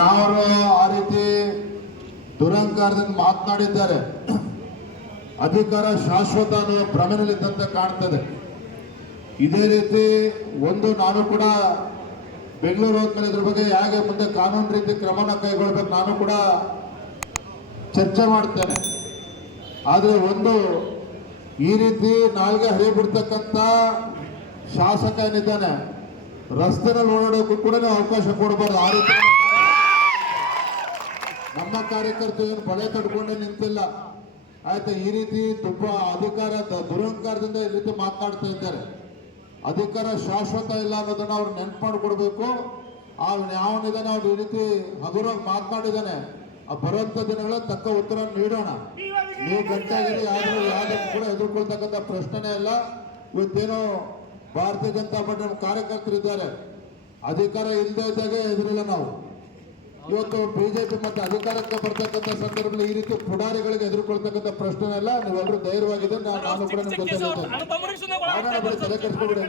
ಯಾರು ಆ ರೀತಿ ದುರಂಕಾರದಿಂದ ಮಾತನಾಡಿದ್ದಾರೆ. ಅಧಿಕಾರ ಶಾಶ್ವತ ಅನ್ನೋ ಭ್ರಮೆನಲ್ಲಿದ್ದಂತೆ ಕಾಣ್ತದೆ. ಇದೇ ರೀತಿ ಒಂದು ನಾನು ಕೂಡ ಬೆಂಗಳೂರು ಹೋದ್ಮೇಲೆ ಇದ್ರ ಬಗ್ಗೆ ಹೇಗೆ ಮುಂದೆ ಕಾನೂನು ರೀತಿ ಕ್ರಮನ ಕೈಗೊಳ್ಬೇಕು ನಾನು ಕೂಡ ಚರ್ಚೆ ಮಾಡ್ತೇನೆ. ಆದರೆ ಒಂದು ಈ ರೀತಿ ನಾಲ್ಗೆ ಹರಿಬಿಡ್ತಕ್ಕಂಥ ಶಾಸಕ ಏನಿದ್ದಾನೆ, ರಸ್ತೆನಲ್ಲಿ ಓಡಾಡೋಕ್ಕೂ ಕೂಡ ಅವಕಾಶ ಕೊಡಬಾರ್ದು. ಆ ರೀತಿ ನಮ್ಮ ಕಾರ್ಯಕರ್ತರು ಏನು ಬಳೆ ತಡ್ಕೊಂಡೇ ನಿಂತಿಲ್ಲ. ಆಯ್ತಾ, ಈ ರೀತಿ ತುಂಬ ಅಧಿಕಾರ ದುರಹಂಕಾರದಿಂದ ಈ ರೀತಿ ಮಾತನಾಡ್ತಾ ಇದ್ದಾರೆ. ಅಧಿಕಾರ ಶಾಶ್ವತ ಇಲ್ಲ ಅನ್ನೋದನ್ನ ಅವ್ರು ನೆನ್ಪು ಮಾಡಿಕೊಡ್ಬೇಕು. ಆ ಯಾವನಿದಾನೆ ಅವ್ರು ಈ ರೀತಿ ಹಗುರವಾಗಿ ಮಾತನಾಡಿದಾನೆ ಆ ಬರುವಂತ ದಿನಗಳ ತಕ್ಕ ಉತ್ತರ ನೀಡೋಣ. ನೀವು ಗಂಟಾಗಿರಿ ಯಾರು ಯಾರು ಕೂಡ ಎದುರ್ಕೊಳ್ತಕ್ಕಂಥ ಪ್ರಶ್ನೆನೇ ಅಲ್ಲ ಇವತ್ತೇನೋ ಭಾರತೀಯ ಜನತಾ ಪಾರ್ಟಿ ಕಾರ್ಯಕರ್ತರು ಕಾರ್ಯಕರ್ತರಿದ್ದಾರೆ. ಅಧಿಕಾರ ಇಲ್ಲದೆ ಇದ್ದಾಗೆ ಎದುರಿಲ್ಲ ನಾವು. ಇವತ್ತು ಬಿಜೆಪಿ ಮತ್ತೆ ಅಧಿಕಾರಕ್ಕೆ ಬರ್ತಕ್ಕಂಥ ಸಂದರ್ಭದಲ್ಲಿ ಈ ರೀತಿ ಪುಡಾರಿಗಳಿಗೆ ಎದುರುಕೊಳ್ತಕ್ಕಂಥ ಪ್ರಶ್ನೆ ಅಲ್ಲ ನೀವೆಲ್ಲರೂ ಧೈರ್ಯವಾಗಿದೆ ನಾನು ನಾನು ಕೂಡ ನಿಮ್ಗೆ ಬಿಡಿ ತಲೆ ಕೆಡಿಸ್ಕೊಬಿಡಿ